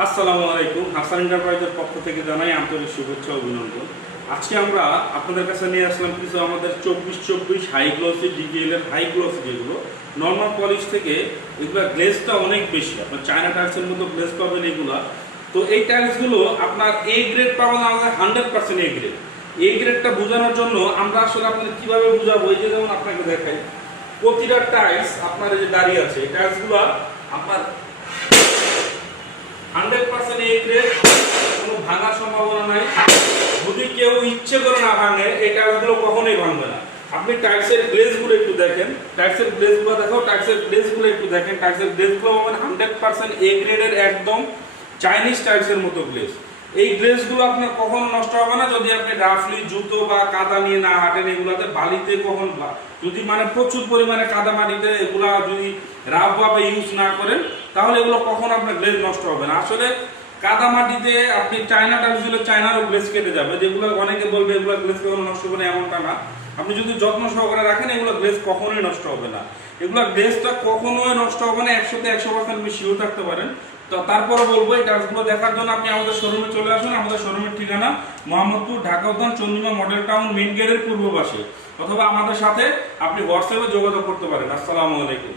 আসসালামু আলাইকুম। হাসান এন্টারপ্রাইজের পক্ষ থেকে জানাই আন্তরিক শুভেচ্ছা ও অভিনন্দন। আজকে আমরা আপনাদের কাছে নিয়ে আসলাম কিছু আমাদের 24-24 হাই গ্লসি ডিজিএল এর হাই গ্লসি, যেগুলো নর্মাল পলিশ থেকে এগুলা গ্লেজটা অনেক বেশি, আপনার চায়না টাইলসের মতো গ্লেজ পাবেন এগুলা। তো এই টাইলসগুলো আপনার এ গ্রেড পাবেন আমাদের 100% এ গ্রেড। এই গ্রেডটা বোঝানোর জন্য আমরা আসলে আপনাদের কিভাবে বুঝাবো, এই যে যেমন আপনাকে দেখাই, প্রতিটা টাইলস আপনার এই যে দাঁড়িয়ে আছে, এই টাইলসগুলো আপনার 100% এ গ্রেড, কোনো ভাঙার সম্ভাবনা নাই। যদি কেউ ইচ্ছে করে না ভাঙে, এই টাইলসগুলো কখনোই ভাঙবে না। আপনি টাইলসের গ্লেজগুলো একটু দেখেন, টাইলসের গ্লেজগুলো দেখো, টাইলসের গ্লেজগুলো একটু দেখেন, টাইলসের গ্লেজগুলো পাবেন 100% এ গ্রেডের, একদম চাইনিজ টাইলসের মতো গ্লেজ। এই গ্লেজগুলো আপনার কখনো নষ্ট হবে না যদি আপনি রাফলি জুতো বা কাদা নিয়ে না হাঁটেন। এগুলাতে বালিতে কখন যদি মানে প্রচুর পরিমাণে কাদা মাটিতে এগুলা যদি রাফ ভাবে ইউজ না করেন, তাহলে এগুলো কখনো আপনার গ্লেজ নষ্ট হবে না। আসলে কাদা মাটিতে আপনি চায়না টাইলসগুলো চায়নারও গ্লেজ কেটে যাবে, যেগুলো অনেকে বলবে এগুলো গ্লেজ কখনো নষ্ট হবে না, এমনটা না। আপনি যদি যত্ন সহকারে রাখেন, এগুলো গ্লেজ কখনোই নষ্ট হবে না। এগুলো গ্লেজটা কখনোই নষ্ট হবে না, 100% আপনি শিওর থাকতে পারেন। তো তারপরে বলবো এই টাইলসগুলো দেখার জন্য আপনি আমাদের শোরুমে চলে আসুন। আমাদের শোরুমের ঠিকানা মোহাম্মদপুর, ঢাকা উদ্যান, চন্দ্রিমা মডেল টাউন, মেইন গেটের পূর্ব পাশে, অথবা আমাদের সাথে আপনি হোয়াটসঅ্যাপে যোগাযোগ করতে পারেন। আসসালামু আলাইকুম।